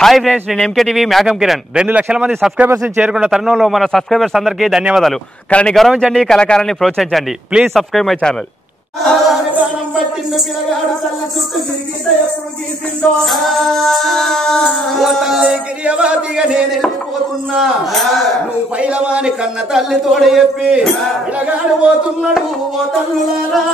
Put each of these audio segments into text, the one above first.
Hi friends, నేను MK TV మేఘం కిరణ్. 2 లక్షల మంది సబ్స్క్రైబర్స్ ని చేరుకున్న తరుణంలో మన సబ్స్క్రైబర్స్ అందరికీ ధన్యవాదాలు. కళని గౌరవించండి, కళాకారాన్ని ప్రోత్సహించండి. Please subscribe my channel. నువ్వు పైలవాని కన్న తల్లి తోడ చెప్పి పిలగాడు పోతున్నాడు. ఓ తల్లులారా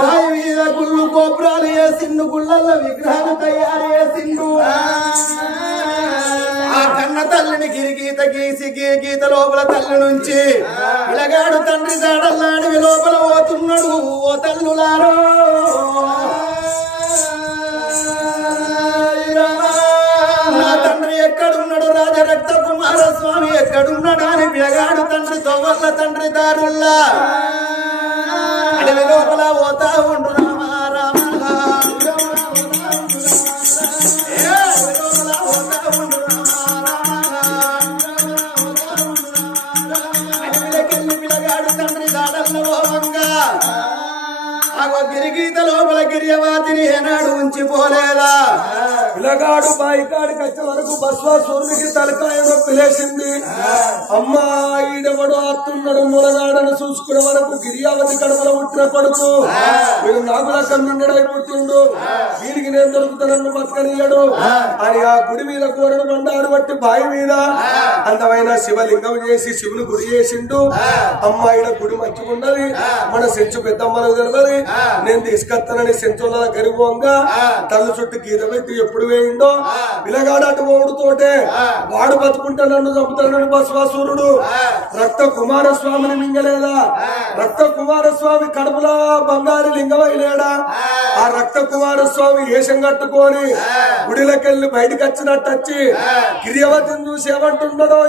బావి మీద గుళ్ళు గోపురాలు వేసిండు, గుళ్ళల్లో విగ్రహాలు తయారు చేసిండు. ఆ కన్న తల్లిని గిరిగీత గీసి గీత లోపల తల్లి నుంచి పిలగాడు తండ్రి దాడల్లాడివి లోపల పోతున్నాడు. ఓ తల్లులారో నా తండ్రి ఎక్కడున్నాడు, రాజరక్త కుమారస్వామి ఎక్కడున్నాడు అని పిలగాడు తండ్రి తోవల్ల తండ్రి దారుల్లా అడవి లోపల పోతా ఉండు. గిరిగీత లోపల గిరియవాతిని ఏనాడు ఉంచిపోలేదా? పిల్లగాడు బాయికాడికి వచ్చే వరకు బస్వాసూర్యుడికి తలకాయ నొప్పి లేచింది. అమ్మా ఈడెవడు ఆడుతున్నాడు మునగాడను చూసుకునే వరకు గిరియావతి కడుపులో పుట్టిన కొడుకు వీడు నాకు లెక్క నిండడై పుట్టిండు, వీడికి నేను దొరుకుతానన్ను బతకనియడు అని ఆ గుడి మీద కూరను బండారు బట్టి బావి మీద అందమైన శివలింగం చేసి శివుని గుడి చేసిండు. అమ్మాయిడ గుడి మంచుకున్నది, మన సెంచు పెద్దమ్మలకు తెలియదు. నేను తీసుకొస్తానని సెంచుల గరిపోంగా తల్లి చుట్టూ గీత పెట్టి ఎప్పుడు వేయిండో పిల్లగాడు అటు ఓడుతోటే వాడు బతుకుంటే నన్ను చంపుతానని బసవాసురుడు రక్త కుమారస్వామిని మింగలేదా? రక్త కుమారస్వామి కడుపులో బంగారు లింగమై లేడా? ఆ రక్త కుమారస్వామి వేషం కట్టుకొని గుడిలోకెళ్ళి బయటకు వచ్చినట్టు వచ్చి గిరియవతిని చూసి ఏమంటున్నాడో,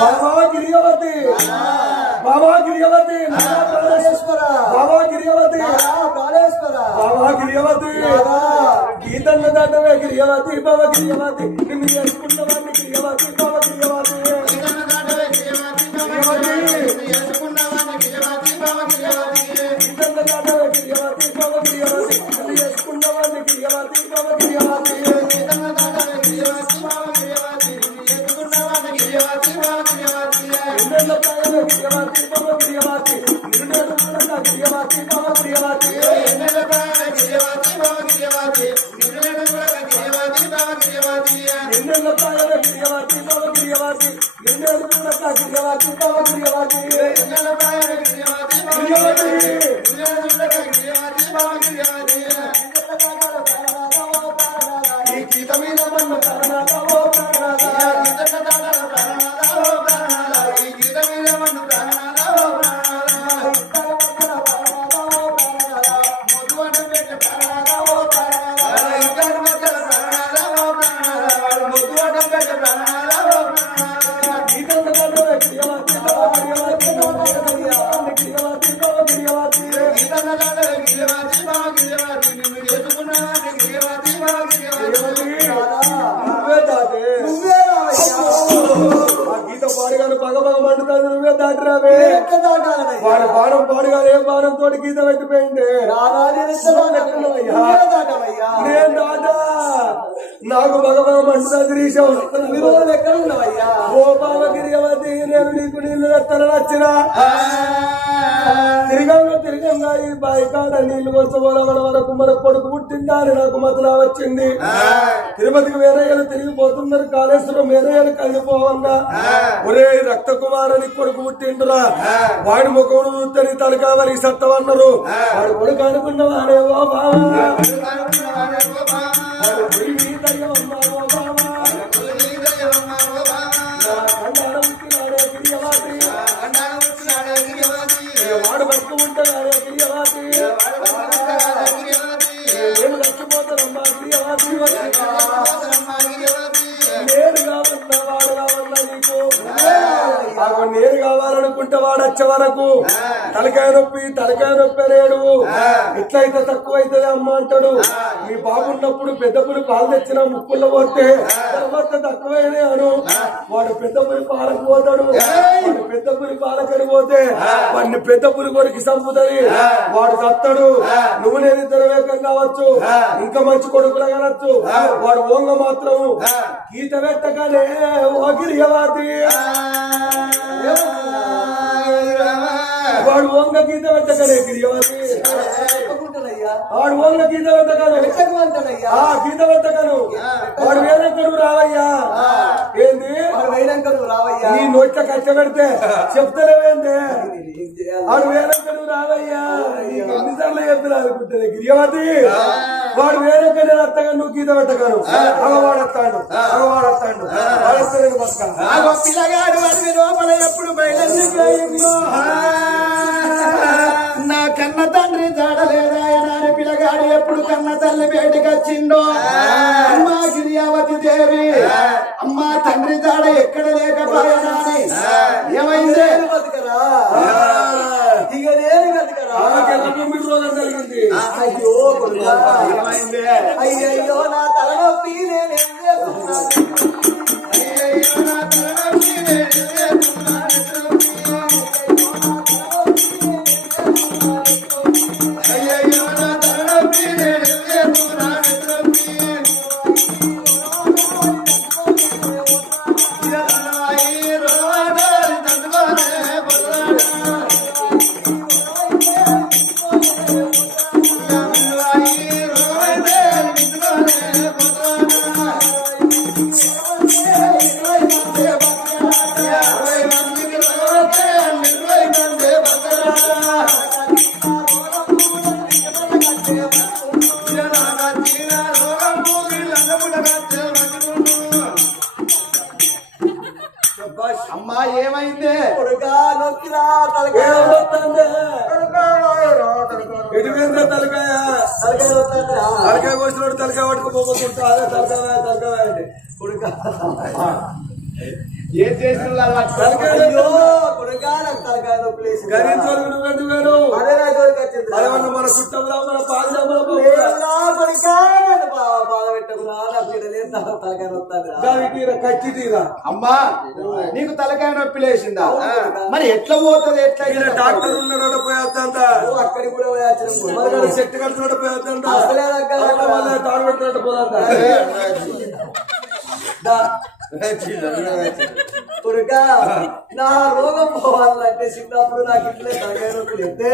బాబా గిరియవతి, బాబా గిరియవతి, బాబా గిరియవతి, బాబా గిరియవతి, గీతన్న దాటవే గిరియవతి, బాబా గిరియవతి, నిన్ను చేసుకున్నవాడిని గిరియవతి, బాబా గిరియవతి, గీతన్న దాటవే గిరియవతి, బాబా గిరియవతి, నిన్ను చేసుకున్నవాడిని గిరియవతి, బాబా గిరియవతి, వాడు బాణం పాడుగా ఏ బాణం తోటి గీత పెట్టిపోయింది. నేను దాదా నాకు భగవాన్ మంటుద్రీశం ఓ బాబా గిరియవతి, నేను నీకు నీళ్లు తెత్తన నచ్చిన తిరగంగా ఈ బాయికాడ నీళ్లు వచ్చబోలవడ వరకు మన కొడుకు పుట్టిందా అని నాకు మతలా వచ్చింది. తిరుపతికి వేరయ్యలు తిరిగిపోతున్నారు, కాళేశ్వరం వేరయ్యలు కలిగిపోవన్నా ఒరే రక్త కుమారుని కొడుకు పుట్టిండురా, వాడి ముఖం చూస్తే నీ తల కావాలి సత్తవన్నారు. వాడు కొడుకు అనుకున్నవాడే ఓ బావా, వాడు బతుకు ఉంటాడే గిరియవాతి, నేను చచ్చిపోతానమ్మా గిరియవాతి, నేను కావన్నా వాడు కావన్నా నీకు నేను కావాలనుకుంటే వాడు వచ్చే వరకు తలకాయ నొప్పి అనేడు ఎట్లయితే తక్కువ అవుతుంది అమ్మ అంటాడు. మీ బాబున్నప్పుడు పెద్ద పులి పాలు తెచ్చిన ముక్కుల్లో పోతే తర్వాత తక్కువైనా అను. వాడు పెద్ద పులి పాలకు పోతాడు. వాడు పెద్ద పులి పాలకని పోతే వాడిని పెద్ద పులి కొరికి చంపుతుంది. వాడు చస్తాడు. నువ్వు నేను ఇద్దరు వేగం కావచ్చు, ఇంకా మంచి కొడుకులు కనొచ్చు. వాడు ఓంగ మాత్రం గీత పెట్టగానే ఓగిరియవాది వాడు ఓంగ గీత పెట్టగానే గిరియవాది వాడు ఓంగ గీత పెట్టగాను గీత పెట్టగాను వాడు వేలంకడు రావయ్యా. ఏంది నీ నోట్ల కచ్చ పెడితే చెప్తలేవేంది వాడు వేలంకడు రావయ్యా. ఎన్నిసార్లు చెప్పినా అనుకుంటుంది గిరియవతి. వాడు వేలంకడే అత్తగా నువ్వు గీత పెట్టగాను అగవాడతాడు వాడతాడు బస్క పిల్లగాడు అడవి లోపల ఎప్పుడు బయలుదేరిపోయిందో నా కన్న తండ్రి జాడలేదాయన పిల్లగాడు ఎప్పుడు కన్న తల్లి బయటికి వచ్చిండో. అమ్మా గిరియావతి దేవి అమ్మా తండ్రి జాడ ఎక్కడ లేకపోయినా ఏమైంది ఇక నేను బతకరా 9 రోజులు జరిగింది. అయ్యో ఏమైంది అయ్యో నా తలనొప్పి నేనేం చేస్తున్నాను. అయ్యో నా తలనొప్పి అమ్మా ఏమైంది ఎటువైందా తలకాయ కోసినోడు తలకాయ పట్టుకుపోతుంటా అదే తలకాయ అంటే ఏం చేసిన మన చుట్టంలో మన పాదముల కచ్చి తీరా. అమ్మా నీకు తలకాయ నొప్పి లేచిందా? మరి ఎట్లా పోతుంది? ఎట్లా డాక్టర్ ఉన్నాడు పోయేద్దంట అక్కడికి కూడా చెట్టు కడుతున్నాడు పోయేద్దంట తాడు పెట్టినట్టు పోదంట. నా రోగం పోవాలంటే చిన్నప్పుడు నాకు ఇట్లే తలకాయ నొప్పులు ఎత్తే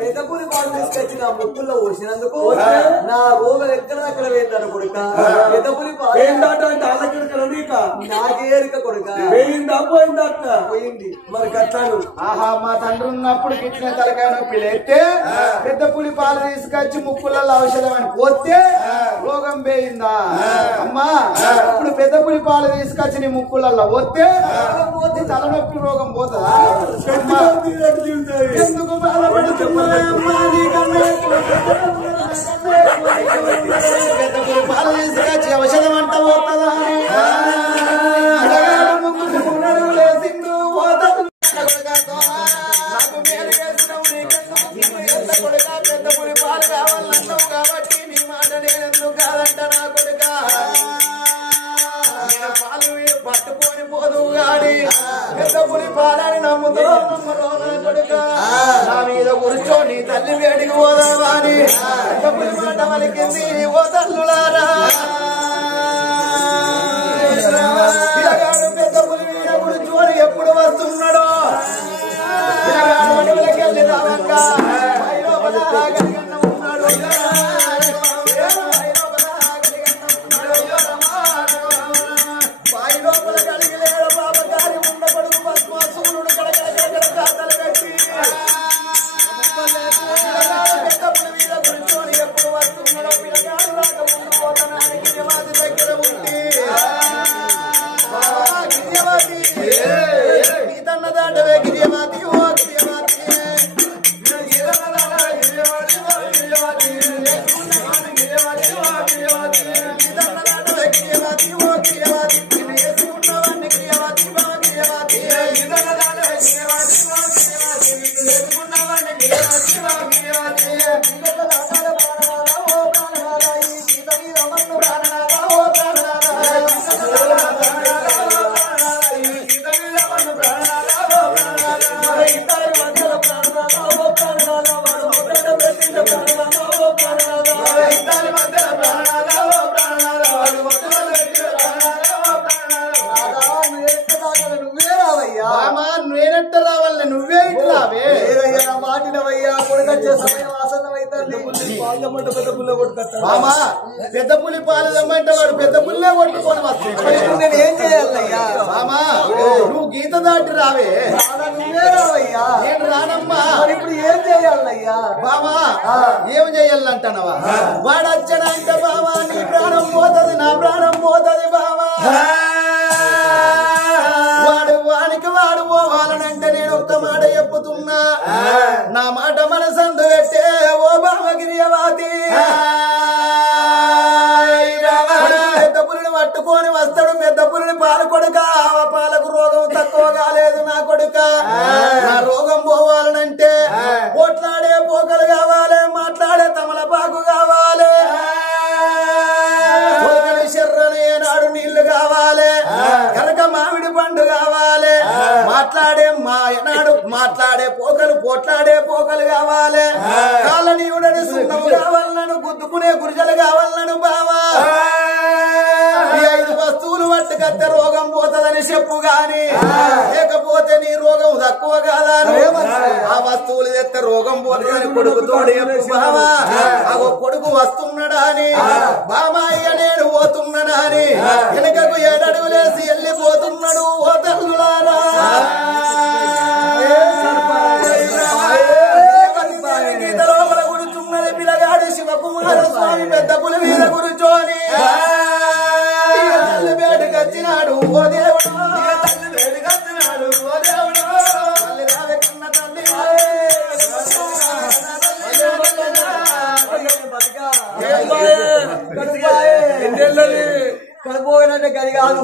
పెద్ద పూరి పాలు తీసుకొచ్చి నా ముక్కుల్లో పోసినందుకు నా రోగం ఎక్కడ వేద్దాను కొడుక. పెద్ద పూరి నాకేరిక కొడుక పోయింది మరి కట్టాను. ఆహా మా తండ్రి ఉన్నప్పుడు గిట్టిన తలకాయ నొప్పి లేస్తే పెద్ద పులి పాలు తీసుకొచ్చి ముక్కులలో ఔషధం అని పోతే రోగం పోయిందా? అమ్మా ఇప్పుడు పెద్ద పులి పాలు తీసుకొచ్చి నీ ముక్కులలో పోతే తలనొప్పి రోగం పోతుందా? ఎందుకు బాధపడుతున్నా పెద్ద పులి పాలు తీసుకొచ్చి ఔషధం అంట పోతుందా? నాకు మేలు చేసినావు పెద్ద పులి పాలు కావాలన్నావు కాబట్టి నీ మాట నేనెందుకు కాదంట నా కొడుక. పాలు పట్టుకొని పోదు గాడి పెద్ద పులి పాలని నమ్ముతో నమ్మరో నా కొడుక. నా మీద కూర్చొని తల్లి వేడికి పోదావా అని పెద్ద పులి మాట వలికింది ఓ తల్లులారా. పెద్ద పులి మీద కూర్చొని ఎప్పుడు వస్తున్నాడో అడవులకెళ్ళి రావంగా బాయి లోపల కలిగి లేడు బాబగారి ఉండబడుగు భస్మాసురుడు కడగడ పెట్టి పెద్ద పులి మీద కూర్చొని ఎప్పుడు వస్తున్నాడో పిల్లగాడు రాక ముందు పోతానికి నువ్వే ఇట్లావే మాటినవయ్యా కొడుకొచ్చే సమయం ఆసన్నమైతుంది మామా పెద్ద పులి పాలు తెమ్మంటే వాడు పెద్ద పుల్లే కొట్టుకొని వస్తాడు. నేను ఏం చేయాలయ్యా మామా నువ్వు గీత దాటి రావే. నువ్వే రావయ్యా నేను రానమ్మా. ఇప్పుడు ఏం చేయాలయ్యా బామా ఏం చేయాలంటానవా? వాడు వచ్చాడంటే బావా నీ ప్రాణం పోతుంది నా ప్రాణం పోతుంది బావా. వానికి వాడు పోవాలనంటే నేను ఒక్క మాట చెప్పుతున్నా. నా మాట మనసందు పెట్టే ఓ బావగిరియవాది పెద్ద పులిని పట్టుకొని వస్తాడు. పెద్ద పులిని పాలు కొడుక పాలకు రోగం తక్కువ కాలేదు నా కొడుక. నా రోగం పోవాలనంటే పోట్లాడే పోకలు కావాలి, మాట్లాడే తమలపాకు కావాలి, శర్రని ఏనాడు నీళ్లు కావాలి, కనుక మామిడి పండు కావాలి, మాట్లాడే ఏనాడు మాట్లాడే పోకలు పోట్లాడే పోకలు కావాలి, కాలనీయుడని సున్నము కావాలను, గుద్దుకునే గురిజలు కావాలను బావా. ఈ 5 వస్తువులు పట్టుకత్తే రోగం పోతుందని చెప్పు గాని, లేకపోతే నీ రోగం తక్కువ కాదా? ఆ వస్తువులు తెస్తే రోగం పోతుందని కొడుకుతోడు చెప్పు బావా. అగో కొడుకు వస్తున్నాడా అని బామా ఇక నేను పోతున్నాడా అని వెనుకకు 7 అడుగులేసి వెళ్ళిపోతున్నాడు. ఓ తల్లులారా గీత లోపల కూర్చున్నది పిల్లగాడు శివకుమార స్వామి పెద్ద పులి మీద కూర్చొని తల్లి వేడికి వచ్చినాడు. ఓ దేవుడు తల్లి వేడికి వచ్చినాడు. ఓ దేవుడు తల్లి రావే కన్న తల్లి కడుపోయినట్టే గది కాదు,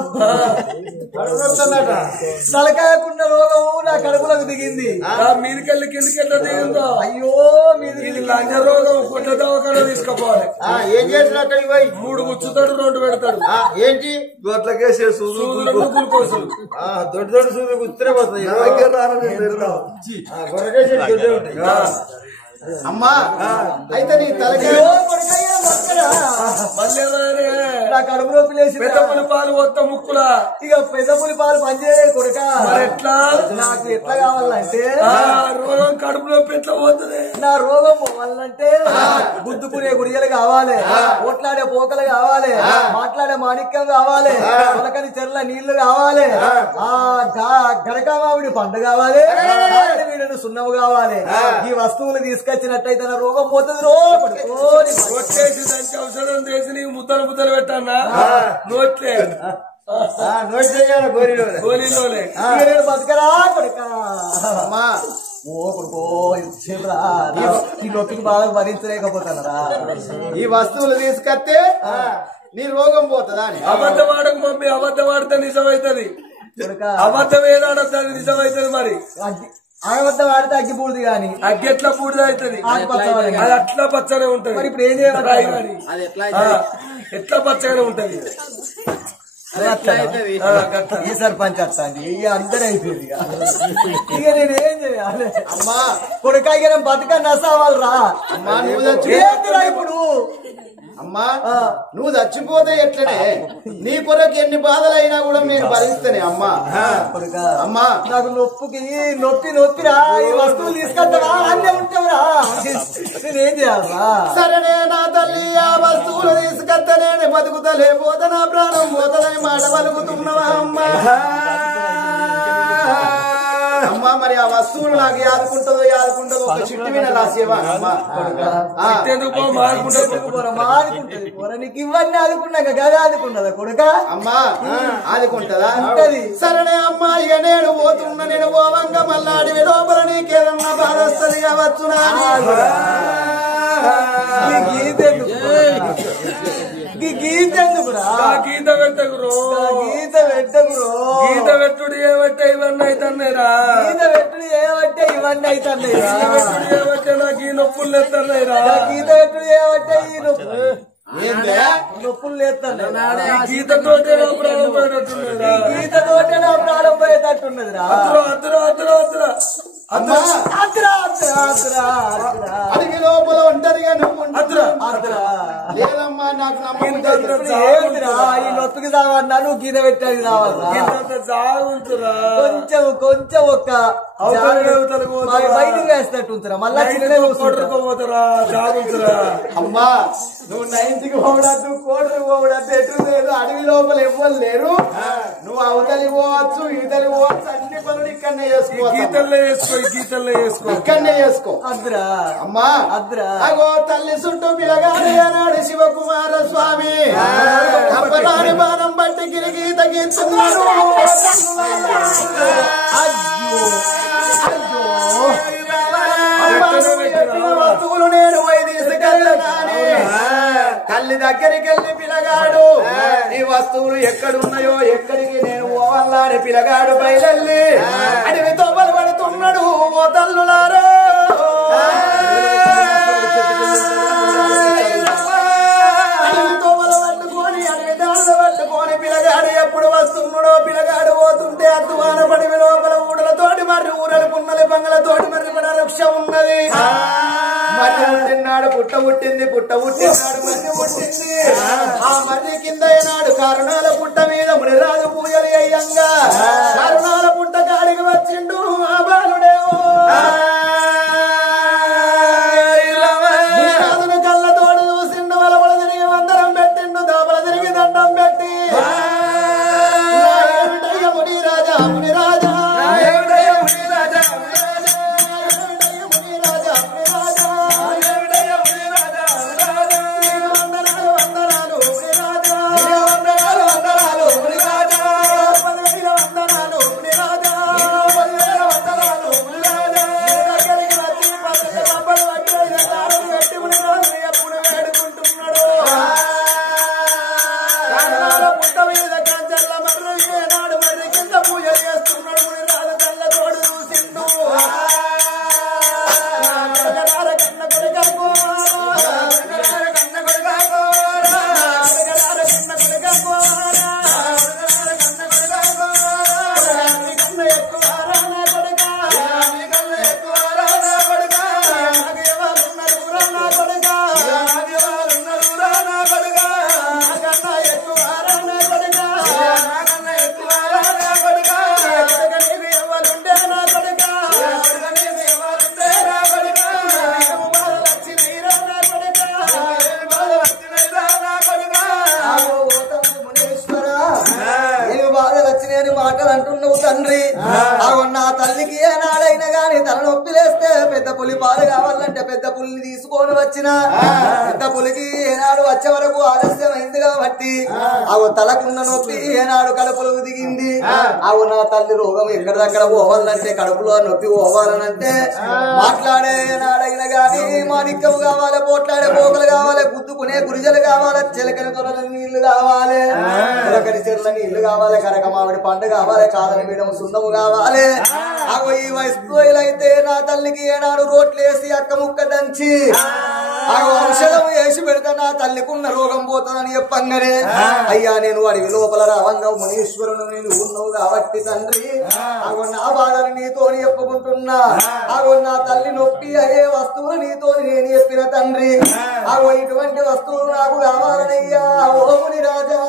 తలకాయకున్న రోగము నా కడుపులకు దిగింది. మీదికెళ్ళి కిందికెళ్ళ దిగిందో అయ్యో మీది లంచ రోగం కొట్ట దవాఖాన తీసుకుపోవాలి. ఏం చేసిన అక్కడికి పోయి 3 గుచ్చుతాడు 2 పెడతాడు. ఏంటి గొట్లకేసే సూదులు గ్లూకోజులు దొడ్డు దొడ్డు సూదులు గుర్తునే పోతాయి. అమ్మా అయితే నీ తలకాయ నా కడుపులో పిలేసి పెద్ద పులి పాలు వస్తా ముక్కులా. ఇక పెద్ద పులి పాలు పనిచేయలేదు కొడుక. ఎట్లా నాకు ఎట్లా కావాలంటే రోగం కడుపులో ఎట్లా పోతుంది? నా రోగం పోవాలంటే గుద్దుకునే గుడియలు కావాలి, ఓట్లాడే పోకలు కావాలి, మాట్లాడే మాణిక్యం కావాలి, మొలకని చెర్ల నీళ్లు కావాలి, ఆ గడకామావిడి పండు కావాలి, వీడను సున్నము కావాలి. ఈ వస్తువులు తీసుకొచ్చినట్టయితే నా రోగం పోతుంది. వచ్చేసి దానికి అవసరం చేసి నీకు ముద్దలు ముద్దలు పెట్టానా నోట్లే గోలీలోనే నేను బతకరా కొడుకా. ఓ కొడుకో ఈ నొప్పికి బాగా భరించలేకపోతానరా. ఈ వస్తువులు తీసుకొస్తే నీ రోగం పోతుందా అని అబద్ధం ఆడకు మమ్మీ. అబద్ధం ఆడితే నిజమైతుంది, అబద్ధం ఏదాడద్దు అది నిజమైతుంది. మరి ఆడవద్ద వాడితే అగ్గి పూడిది గాని అగ్గి ఎట్లా పూడిద అవుతుంది, అది అట్లా పచ్చనే ఉంటది. మరి ఇప్పుడు ఏం చేయాలి? ఎట్లా పచ్చగానే ఉంటది. ఈ సర్పంచ్ వస్తాండి ఇక అందరూ అయిపోయింది. ఇక నేను ఏం చేయాలి? అమ్మా కొడుకా ఇక నేను బతుకని నసావాలరా. అమ్మా నువ్వు ఏంటిరా ఇప్పుడు? అమ్మా నువ్వు చచ్చిపోతే ఎట్లనే నీ కొరకు ఎన్ని బాధలైనా కూడా నేను భరిస్తానే. అమ్మా అమ్మా నాకు నొప్పిరా. ఈ వస్తువులు తీసుకొస్తావా అన్నీ ఉంటావురా. నేనేం చేయాలరా? సరేనే నా తల్లి ఆ వస్తువులు తీసుకొస్తా నేను బతుకుతలే పోతా నా ప్రాణం పోతదని మాట పలుకుతున్నావా అమ్మా? అమ్మా మరి ఆ వస్తువులు నాకు యాదుకుంటుందో ఒక చిట్టు మీద రాసేవా అమ్మా? నీకు ఇవన్నీ ఆదుకున్నాక గదా ఆదుకున్నదా కొడుక? అమ్మా ఆదుకుంటదా? సరేనే అమ్మా ఇక నేను పోతున్నా. నేను పోవంగా మళ్ళా అడివి లోపల నీకేదమ్మా బాధ వస్తుంది కావచ్చునా? గీత ఎందుకురా గీత పెట్టకురో గీత పెట్టకురో గీత పెట్టుడు ఏమంటే ఇవన్నీ అవుతున్నాయిరా గీత పెట్టుడు ఏమంటే ఇవన్నీ అవుతున్నాయిరా పెట్టుడు ఏమంటే నాకు ఈ నొప్పులు ఎత్తున్నాయిరా గీత పెట్టుడు ఏమంటే ఈ నొప్పులు లేస్తున్నాయి గీతతోటే నా ప్రాణం పోయేటట్టున్నాయిరా గీతతోటే నా ప్రాణం పోయేటట్టున్నదిరా అడిగి లోపల ఒంటరిగా నువ్వు లేదమ్మా నాకు ఏమిరా ఈ నొప్పికి రావన్నా నువ్వు గీత పెట్టాలి రావాలా కొంచెం ఒక్క బయటికి వేసినట్టు ఉంచురా మళ్ళా పోతారా జాగుంటురా అమ్మా నువ్వు 90కి పోవడద్దు కోటకు పోవడద్దు ఎటు లేదు అడవి లోపల ఎవ్వరు లేరు నువ్వు అవతలి పోవచ్చు ఇవతలి పోవచ్చు అన్ని పనులు ఇక్కడనే చేసుకో గీతల్లో వేసుకో ఇక్కడనే చేసుకో అద్దురా అమ్మా అద్దురా అగో తల్లి చుట్టూ పిలగానే అన్నాడు శివకుమార స్వామి అప్పనాడి బాణం బట్టి గిరిగి తగ్గించున్నాడు వస్తువులు నేను పోయి తీసుకెళ్ళగాని తల్లి దగ్గరికి వెళ్ళి పిలగాడు ఈ వస్తువులు ఎక్కడున్నాయో ఎక్కడికి నేను పోవాలని పిలగాడు బయలెళ్ళి అడవి తోబలు పడుతున్నాడు ఓ తల్లులారో అడవి తోబలు పట్టుకొని అడవి దాళ్ళు పట్టుకొని పిలగాడు ఎప్పుడు వస్తున్నాడో పిలగాడు పోతుంటే అద్దువాన పడివి లోపల ఊడలతోటి మరి ఊరలు పున్నలి బంగలతోటి మరి వృక్ష ఉన్నది మర్రి పుట్టినాడు పుట్ట పుట్టినాడు మర్రి పుట్టింది ఆ మర్రి కింద ఏనాడు కారుణాల పుట్ట మీద మునిరాజు పూజలు అయ్యంగా కారుణాల పుట్ట కాడికి వచ్చిండు ఆ బాలుడేమో మునిరాజును కళ్ళతోడు చూసిండు వలపల తిరిగి వందరం పెట్టిండు దోపల తిరిగి దండం పెట్టి మునిరాజా మునిరాజా మాటలు అంటున్నావు తండ్రి నా తల్లికి ఏనాడైనా గాని తల నొప్పి లేస్తే పెద్ద పులి పాలు కావాలంటే పెద్ద పులిని తీసుకొని వచ్చిన పెద్ద పులికి ఏనాడు వచ్చే వరకు ఆలస్యం అయింది కాబట్టి తలకున్న నొప్పి ఏనాడు కడుపులో దిగింది నా తల్లి రోగం ఎక్కడిదక్కడ పోవాలంటే కడుపులో నొప్పి పోవాలనంటే మాట్లాడే ఏనాడైనా గాని మాణిక్యం కావాలి పోట్లాడే పోకలు కావాలి గుద్దుకునే గురిజలు కావాలి చిలకని తొరల నీళ్లు కావాలి చిలకని చెర్ల నీళ్లు కావాలి కరక మామిడి పండు కావాలి కాదని వీడం సున్నము కావాలి ఈ వయసులైతే నా తల్లికి ఏనాడు రోట్లు వేసి అక్క ముక్క దంచి ఔషధం వేసి పెడితే నా తల్లికున్న రోగం పోతుందని చెప్పంగానే అయ్యా నేను అడిగి లోపల రావంగా మునీశ్వరుడు నేను ఉన్నావు కాబట్టి తండ్రి నా బాధలు నీతో చెప్పుకుంటున్నా నా తల్లి నొప్పి అయ్యే వస్తువులు నీతో నేను చెప్పిన తండ్రి ఇటువంటి వస్తువులు నాకు కావాలనయ్యా ఓ ముని రాజా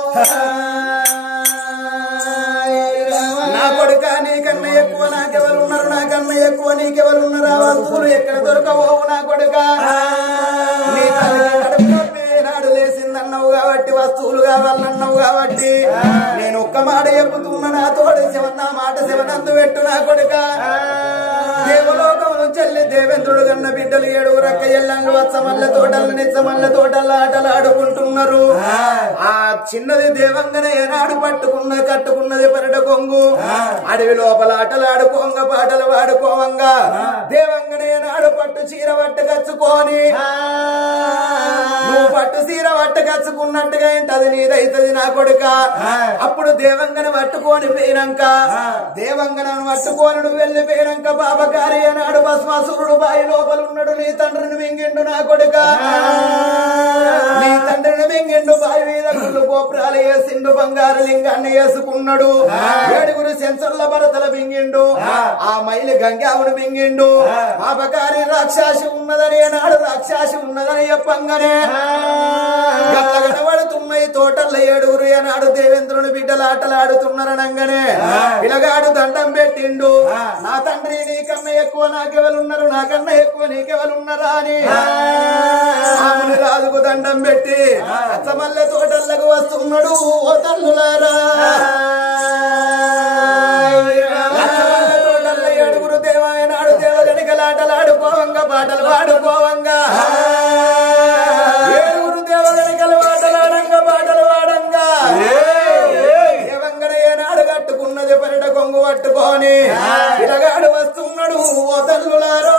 నా కొడుక నీకన్నా ఎక్కువ నాకెవరున్నారు నాకన్నా ఎక్కువ నీకెవరున్నారు ఆ వస్తువులు ఎక్కడ దొరకబోవు నా కొడుక నీ తల్లికి కడుపు నొప్పి నాడు లేసిందన్నావు కాబట్టి వస్తువులు కావాలన్నావు కాబట్టి నేను ఒక్క మాట చెప్పుతున్నా నా తోడు శివన్న మాట శివనందు పెట్టు నా కొడుక దేవలోకమును చెల్లి దేవేంద్రుడు కన్న బిడ్డలు 7 రక్క ఎల్లండ్లు వచ్చమల్ల తోటలు నిచ్చమల్ల తోటల్లో ఆటలు ఆడుకుంటున్నారు ఆ చిన్నది దేవంగన ఏనాడు కట్టుకున్నది పరట కొంగు అడవి లోపల ఆటలు ఆడుకోంగ పాటలు పాడుకోవంగా దేవంగన ఏనాడు పట్టు చీర పట్టు కచ్చుకొని నువ్వు పట్టు చీర పట్టుకచ్చుకున్నట్టుగా ఏంటది నీదైతది నా కొడుక. అప్పుడు దేవంగన పట్టుకొని పోయినాక దేవంగనను పట్టుకొని నువ్వు వెళ్ళిపోయినాక బాబగారి అన్నాడు భస్మాసురుడు బాయి లోపల ఉన్నాడు. నీ తండ్రిని మింగిండు నా కొడుక, నీ తండ్రిని మింగిండు. బావి మీద గుళ్ళు గోపురాలు వేసిండు, బంగారు లింగాన్ని వేసుకున్నాడు. 7 సెన్సర్ల భరతల మింగిండు, ఆ మైలి గంగావుడు మింగిండు. బాబగారి రాక్షసి ఉన్నదని నాడు రాక్షసి ఉన్నదని చెప్పంగానే కనబడుతున్నాయి తోటల్లో 7 అన్నాడు. దేవేంద్రుని బిడ్డలు ఆటలాడుతున్నారనగానే పిలగాడు దండం పెట్టిండు. నా తండ్రి నీకన్నా ఎక్కువ నాకెవరున్నారు, నాకన్నా ఎక్కువ నీకెవరున్నారా అని ఆమెను రాజుకు దండం పెట్టి అచ్చమల్లె తోటలకు వస్తున్నాడు. ఓ తల్లులారా, తోటల్లో 7 దేవాయనాడు దేవగనికలాటలాడుకోవంగా పాటలు పాడుకోవంగా 7 దేవగనికలు ఆటలాడంగా పాటలు పాడంగా దేవంగన ఏనాడు కట్టుకున్నది పరిట కొంగు పట్టుకొని పిలగాడు వస్తున్నాడు. ఓ తల్లులారో,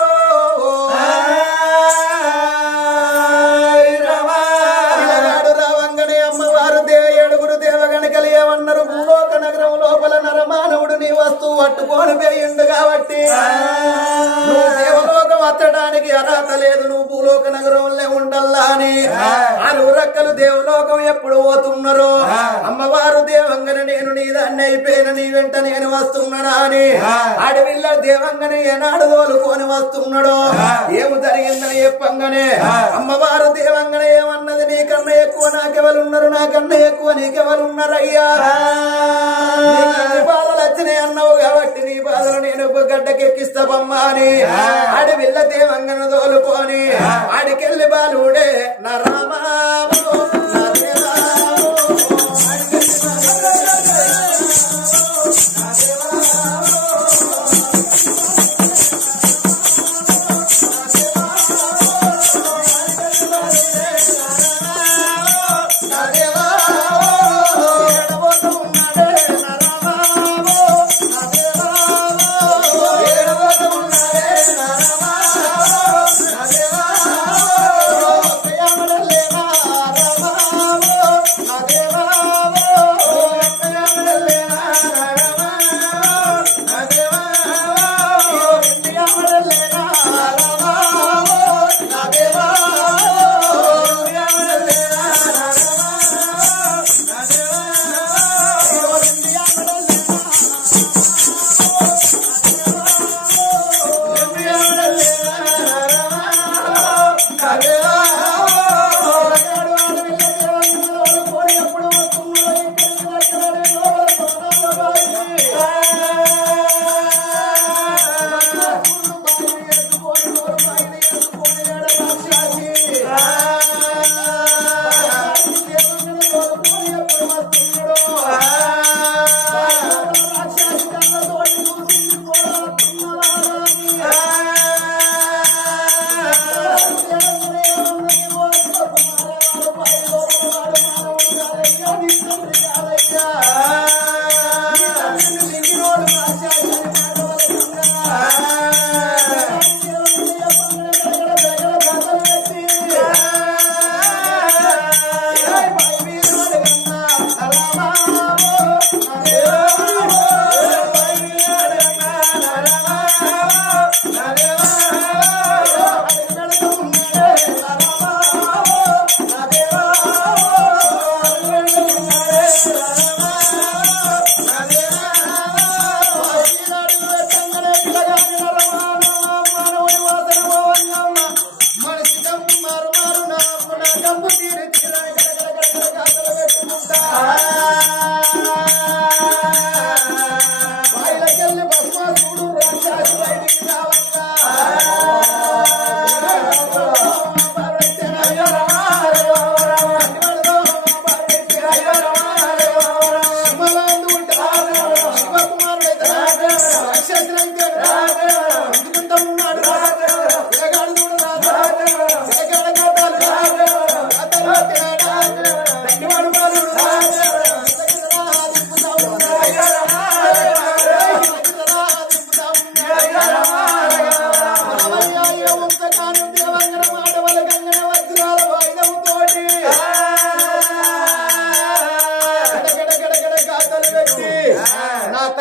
పిలగాడు రావంగనే అమ్మవారు 7 దేవగనికలు ఏమన్నారు, భూలోక నగరం లోపల నరమానవుడు నీ వస్తువు పట్టుకొని పోయిండు కాబట్టి నువ్వు దేవలోకం వచ్చడానికి అర్హత లేదు, నువ్వు భూలోక నగరంలో ఉండల్లా అని 6 రక్కలు దేవలోకం ఎప్పుడు పోతున్నారు. అమ్మవారు దేవంగన నేను నీ దాన్ని అయిపోయిన నీ వెంట నేను వస్తున్నాడా అని అడవిల్ల దేవంగన ఏనాడు తోలుకొని వస్తున్నాడు. ఏమి జరిగిందని చెప్పంగానే అమ్మవారు దేవంగన ఏమన్నది, నీకన్నా ఎక్కువ నాకెవరున్నారు, నాకన్నా ఎక్కువ నీకెవరున్నారయ్యా, బాధలు వచ్చినాయి అన్నావు కాబట్టి నీ బాధలు నేను గడ్డకెక్కిస్తావమ్మా అని అడవిల్ల దేవంగన తోలుకొని ఆడికెళ్ళి బాలుడే నా రామా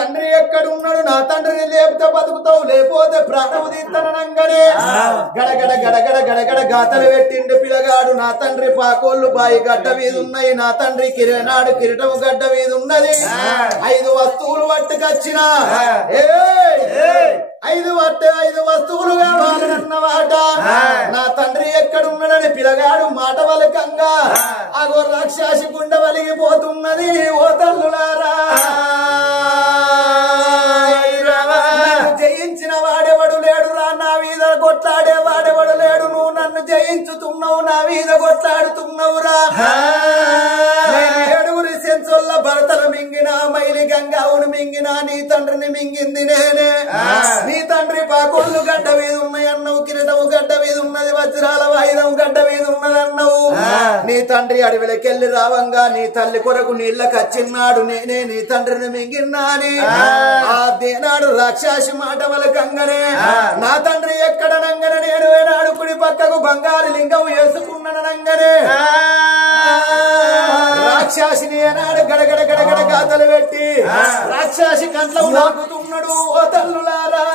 తండ్రి ఎక్కడున్నాడు, నా తండ్రిని లేపితే బతుకుతావు, లేకపోతే ప్రాణము తీస్తాననంగానే గడగడ గడగడ గడగడ గాతలు పెట్టిండు పిల్లగాడు. నా తండ్రి పాకోళ్ళు బాయి గడ్డ మీద ఉన్నాయి, నా తండ్రి కిరణాడు కిరీటము గడ్డ మీద ఉన్నది. 5 వస్తువులు పట్టుకొచ్చిన 5 వస్తువులు కావాలన్నమాట. నా తండ్రి ఎక్కడున్నాడని పిల్లగాడు మాట వలకంగా అగో రాక్షసి గుండె వలిగిపోతున్నది. ఓ తల్లులారా, జయించిన వాడెవడు లేడురా, నా మీద కొట్లాడే వాడెవడు లేడు. నువ్వు నన్ను జయించుతున్నావు, నా మీద కొట్లాడుతున్నావురా. 7 సెంచోళ్ళ భరతను మింగిన, మైలి గంగావును మింగిన, నీ తండ్రిని మింగింది నేనే. నీ తండ్రి పాకోళ్ళు గడ్డ మీద ఉన్నాయి అన్నావు, కిరీటము గడ్డ మీద ఉన్నది, వజ్రాల వాయిదం గడ్డ మీద ఉన్నది అన్నావు. నీ తండ్రి అడవిలకెళ్ళి రావంగా నీ తల్లి కొరకు నీళ్ళకి వచ్చిన్నాడు, నేనే నీ తండ్రిని మింగిన్నాని. ఆ దేనాడు రాక్షసి మాట వలకంగానే నా తండ్రి ఎక్కడనంగానే నేను ఏనాడు కుడి పక్కకు బంగారు లింగం వేసుకున్నానంగానే రాక్షసిని ఏనాడు గడగడ గడగడ గాతలు పెట్టి రాక్షసి కంట్లో నాకుతున్నాడు. ఓ తల్లులారా,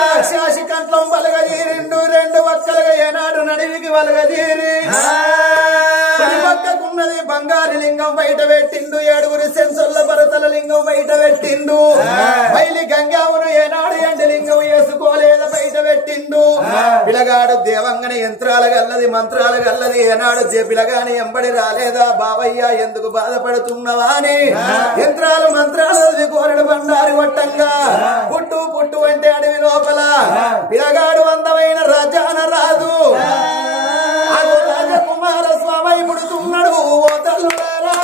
రాక్షసి కంట్లో వలగజీరిండు, 2 వక్కలుగా ఏనాడు నడివికి వలగజీరి పక్కకున్నది బంగారు లింగం బయట పెట్టిండు. 7 సెంచోళ్ళ భరతల లింగం బయట పెట్టిండు. బయలి గంగావును ఏనాడు ఎండి లింగం వేసుకోలేద బయట పెట్టిండు. పిలగాడు దేవంగన యంత్రాల గల్లది మంత్రాల గల్లది ఏనాడు పిలగాని ఎంబడి రాలేదా బావయ్య, ఎందుకు బాధపడుతున్నావా అని యంత్రాలు మంత్రాలు కోరడు బండారి కొట్టంగా పుట్టు పుట్టు అంటే అడవి లోపల పిలగాడు అందమైన రాజాన రాదు రాజకుమార స్వామి పుడుతున్నాడు. ఓ తల్లులారా,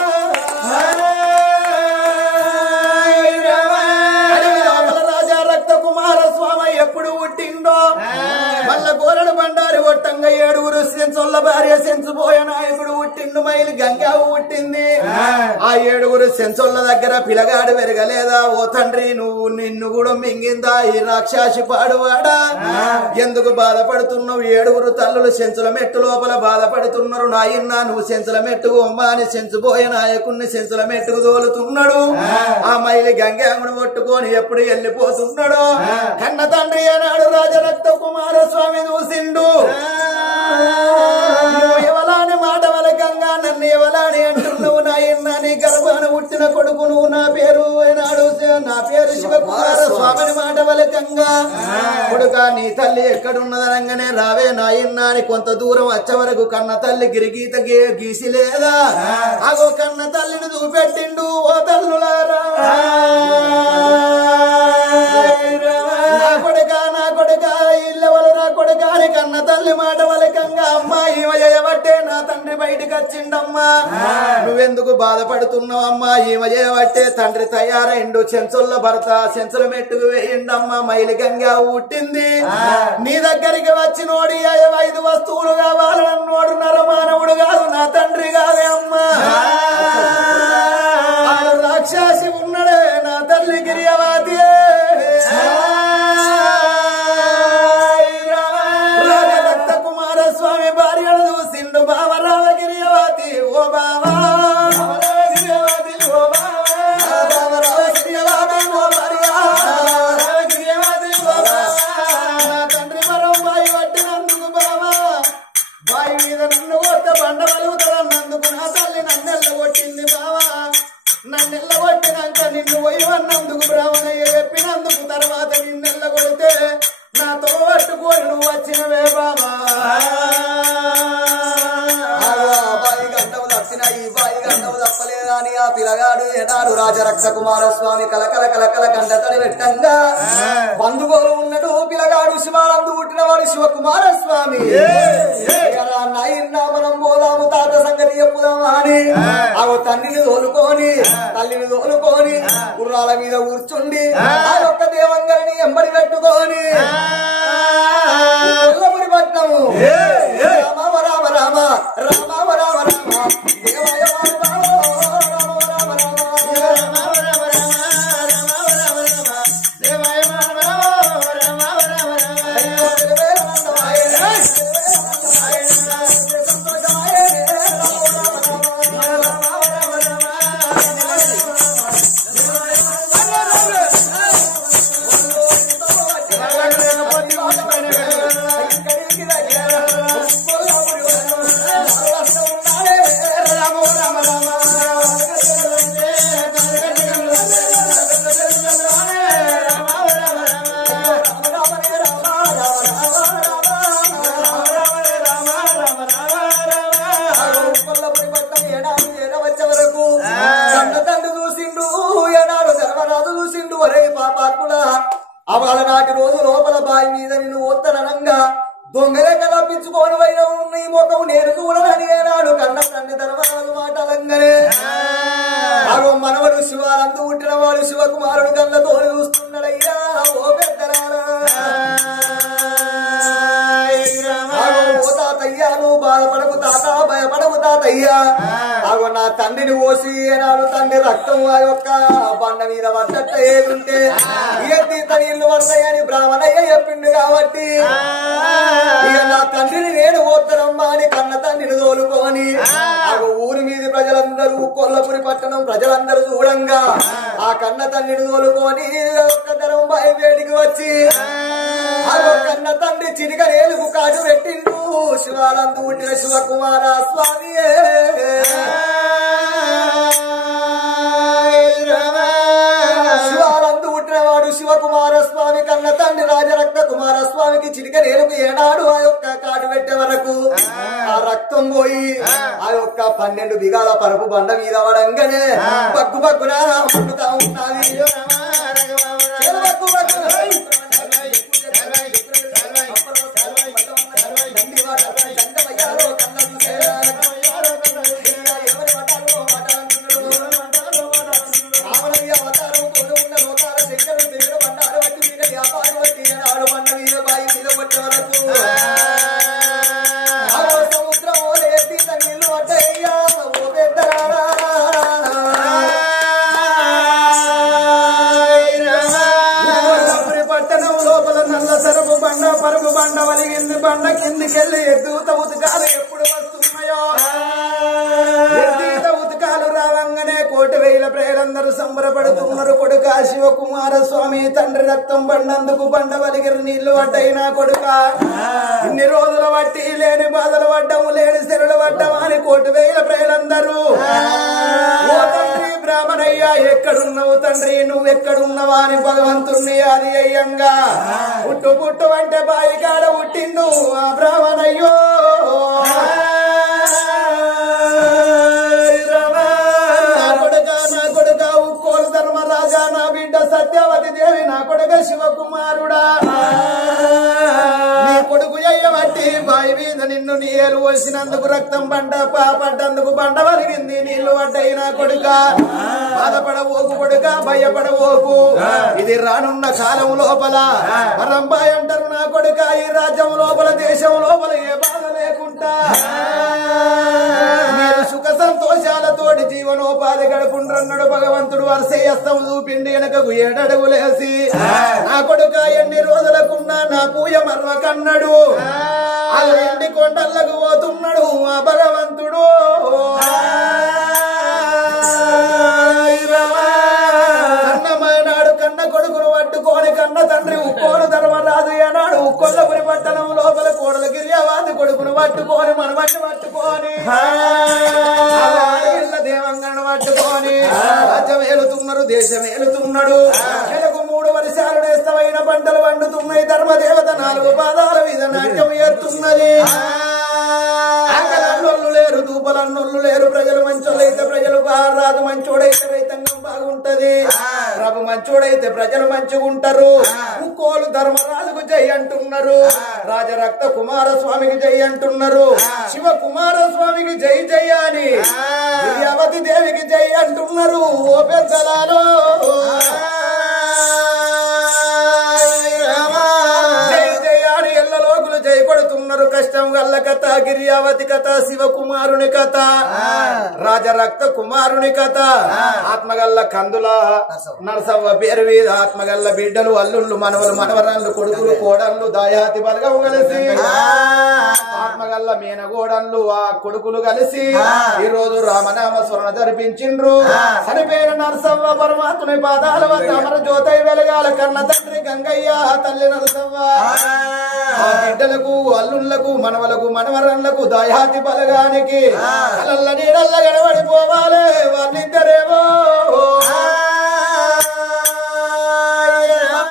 రాజా రక్త కుమార స్వామి ఎప్పుడు పుట్టిండో మళ్ళా గోరడు బండారి కొట్టంగా 7 సెంచోళ్ళ భార్య సెంచుపోయే నాయకుడు పుట్టిండు. మైలు గంగావు పుట్టింది. ఆ 7 సెంచోళ్ళ దగ్గర పిలగాడు పెరగలేదా? ఓ తండ్రి, నిన్ను కూడా మింగిందా ఈ రాక్షసి పాడువాడా? ఎందుకు బాధపడుతున్నావు? 7 తల్లులు సెంచుల మెట్టు లోపల బాధపడుతున్నారు. నాయన్న నువ్వు సెంచుల మెట్టుకు అమ్మా అని సెంచుపోయే నాయకుడిని సెంచుల మెట్టుకు తోలుతున్నాడు. ఆ మైలి గంగాముడు పట్టుకొని ఎప్పుడు వెళ్ళిపోతున్నాడు. కన్న తండ్రి ఏనాడు రాజరక్త కుమార స్వామి చూసిండు. నువ్వు ఎవలాని మాట వలకంగా నన్ను ఎవలాని అంటున్నావు నాయన్న, నీ గర్భాన పుట్టిన కొడుకు నువ్వు, నా పేరు ఏనాడు నా పేరు శివకుమార స్వామిని మాట వలకంగా కొడుక నీ తల్లి ఎక్కడున్నదనంగానే రావే నాయన్న అని కొంత దూరం వచ్చే వరకు కన్న తల్లి గిరిగీత గీసి లేదా అగో కన్న తల్లిని చూపెట్టిండు. ఓ తల్లులారా, నా కొడుక ఇల్లెవలు నా కొడుక అని కన్న తల్లి మాట వలకంగా అమ్మా ఈమె చేయబట్టే నా తండ్రి బయటికి వచ్చిండమ్మా. నువ్వెందుకు బాధపడుతున్నావు అమ్మా? ఈమె చేయబట్టే తండ్రి తయారైండు. చెంచుల భర్త చెంచుల మెట్టుకు వేయిండమ్మా. మైలి గంగా పుట్టింది. నీ దగ్గరికి వచ్చినోడి 5 వస్తువులు కావాలన్నోడు నరమానవుడు కాదు, నా తండ్రి కాదే అమ్మా. రాక్షసి ఉన్నడే నా తల్లి గిరియవాతి. రక్త కుమార స్వామి భార్యను చూసిండు. బావరావ గిరియవాతి ఓ బావా, గిరియవాతి ఓ బావా, బావరావ గిరియవాతి ఓ భార్య, గిరియవాతి ఓ బావా. నా తండ్రి మరో బాయి పట్టినందుకు బావా, బాయి మీద నన్ను కొత్త బండ వలుగుతాడన్నందుకు నా తల్లి నన్నెల్ల కొట్టింది బావా. నన్నెల్ల కొట్టినాక నిన్ను పోయివన్నందుకు బ్రాహ్మణయ్య చెప్పినందుకు తర్వాత నిన్నెల్ల కొడితే నాతో పట్టుకోని నువ్వు వచ్చినవే బాబా. బాయి గంటవు తప్పిన ఈ బాయి గంటవు తప్పలేదా అని ఆ పిల్లగాడు ఏనాడు రాజరక్ష కుమార స్వామి కలకల కలకల కంటతడి పెట్టంగా బంధుగోలు ఉన్నట్టు పిల్లగాడు శివానందు పుట్టినవాడు శివకుమార స్వామి. నాయన్న మనం పోదాము తాత సంగతి చెప్పుదామా అని ఆగో తండ్రిని తోలుకొని తల్లిని తోలుకొని గుర్రాల మీద కూర్చుండి ఆ యొక్క దేవంగరిని ఎంబడి పెట్టుకొని కొల్లపురి పట్నము రామ రామ రామ రామ రామ రామ దేవాయ అవాళ నాటి రోజు లోపల బావి మీద నిన్ను ఓత్తనంగా దొంగలే కల్పించుకోని వైన నీ ముఖం నేను చూడని ఏనాడు కన్న తండ్రి ధర్మరాజు మాటలంగనే అగో మనవడు శివానందు పుట్టిన వాడు శివకుమారుడు కళ్ళతో చూస్తున్నాడయ్యా ఓ పెద్దరారా తాతయ్యా నువ్వు బాధపడకు తాత భయపడకు తాతయ్యా అగో నా తండ్రిని పోసి ఏనాడు తండ్రి రక్తం ఆ యొక్క బండ మీద పడ్డట్ట ఏదుంటే ఎత్తి తనీళ్లు పడతాయని బ్రాహ్మణయ్య చెప్పిండు కాబట్టి ఇక నా తండ్రిని నేను ఓత్తనమ్మా అని కన్న తండ్రిని తోలుకొని అగో ఊరి మీద ప్రజలందరూ కొల్లపురి పట్టణం ప్రజలందరూ చూడంగా ఆ కన్న తండ్రిని తోలుకొని ఒక్క ధరం బయలుదేరికి వచ్చి అగో కన్న తండ్రి చిరికరేలుకు కాటు పెట్టిండు శివానందు పుట్టిన శివకుమార స్వామియే శివానందు పుట్టినవాడు శివకుమార స్వామి కన్న తండ్రి రాజరక్త కుమారస్వామికి చిరికరేలుకు ఏనాడు ఆ యొక్క కాటు పెట్టే వరకు ఆ రక్తం పోయి ఆ యొక్క 12 బిగాల పరుపు బండ మీద పడంగానే బగ్గు బగ్గున మండుతా ఉన్నది పరుపు బండ వలిగింది బండ కిందికెళ్ళి ఎద్దుత ఉతకాలు ఎప్పుడు వస్తున్నాయో ఎద్దుత ఉతకాలు రావంగానే 1,000 ప్రజలందరూ సంబరపడుతున్నారు కొడుక శివకుమార స్వామి తండ్రి రక్తం బండందుకు బండ వలిగిరి నీళ్లు పడ్డైనా కొడుక ఇన్ని రోజుల బట్టి లేని బాధలు పడ్డము లేని శరులు పడ్డము అని 1,000 ప్రజలందరూ ఓ తండ్రి బ్రాహ్మణయ్య ఎక్కడున్నావు తండ్రి నువ్వెక్కడున్నావా అని భగవంతుణ్ణి అది అయ్యంగా పుట్టు పుట్టు అంటే బాయి కాడ పుట్టిండు ఆ బ్రాహ్మణయ్యో నా కొడుక ఉక్కోలు ధర్మరాజా నా బిడ్డ సత్యవతి దేవి నా కొడుక శివకుమారుడా నీ కొడుకు అయ్యబట్టి బాయి మీద నిన్ను నీళ్ళు పోసినందుకు రక్తం పడ్డందుకు బండ వలిగింది నీళ్లు పడ్డాయి నా కొడుక బాధపడవోకు కొడుక భయపడవోకు ఇది రానున్న కాలం లోపల పరంబాయి అంటారు నా కొడుక ఈ రాజ్యం లోపల దేశం లోపల ఏ బాధ లేకుండా మీరు సుఖ సంతోషాలతోటి జీవనోపాధి గడుపుండ్రన్నాడు భగవంతుడు వరుసేస్తం చూపిండి వెనకకు 7 అడుగులేసి నా కొడుక ఎన్ని రోజులకున్నా నా పూయ మర్వకన్నాడు అలా ఎండి కొండలకు పోతున్నాడు ఆ భగవంతుడు అన్నమైనాడు కన్న కొడుకును పట్టుకోని కన్న తండ్రి ఉక్కోలు ధర్మరాజు అన్నాడు ఉక్కొల్లపురి పట్టణం లోపల కోడల గిరియావాది కొడుకును పట్టుకోని మనమని పట్టుకోని దేవంగను పట్టుకోని రాజ్యం ఏలుతున్నారు దేశం ఏలుతున్నాడు నెలకు 3 వర్షాలు నేస్తమైన పంటలు వండుతున్నాయి ధర్మదేవత 4 పాదాల మీద నాట్యం ఏరుతున్నది అంగలన్నోళ్ళు లేరు దూపలన్నోళ్ళు లేరు ప్రజలు మంచోళ్ళైతే ప్రజలు రాజు మంచోడైతే రైతాంగం బాగుంటది ప్రభు మంచోడైతే ప్రజలు మంచిగుంటారు ముక్కోలు ధర్మరాజుకు జై అంటున్నారు రాజరక్త కుమారస్వామికి జై అంటున్నారు శివ కుమారస్వామికి జై జై అని దివ్యావతి దేవికి జై అంటున్నారు ఓ పెద్దలాలో జై జై అని ఎల్ల లోకులు జై కొడుతున్నారు చెప్పుతున్నారు కష్టం గల్ల కథ గిరియావతి కథ శివకుమారుని కథ రాజరక్త కుమారుని కథ ఆత్మగల్ల కందుల నరసవ్వ పేరు మీద ఆత్మగల్ల బిడ్డలు అల్లుళ్ళు మనవలు మనవరాళ్ళు కొడుకులు కోడళ్ళు దాయాతి బలగవు కలిసి ఆత్మగల్ల మీనగోడళ్ళు ఆ కొడుకులు కలిసి ఈ రోజు రామనామ స్మరణ జరిపించిండ్రు చనిపోయిన నరసవ్వ పరమాత్మని పాదాల వద్ద అమర జ్యోతై వెలగాల కన్న తండ్రి గంగయ్య తల్లి నరసవ్వ ఆ బిడ్డలకు అల్లుళ్లకు మనవలకు మనవరన్లకు దయాతి బలగానికి అలల్ల నీడల్ల గడబడిపోవాలి వాళ్ళిద్దరేమో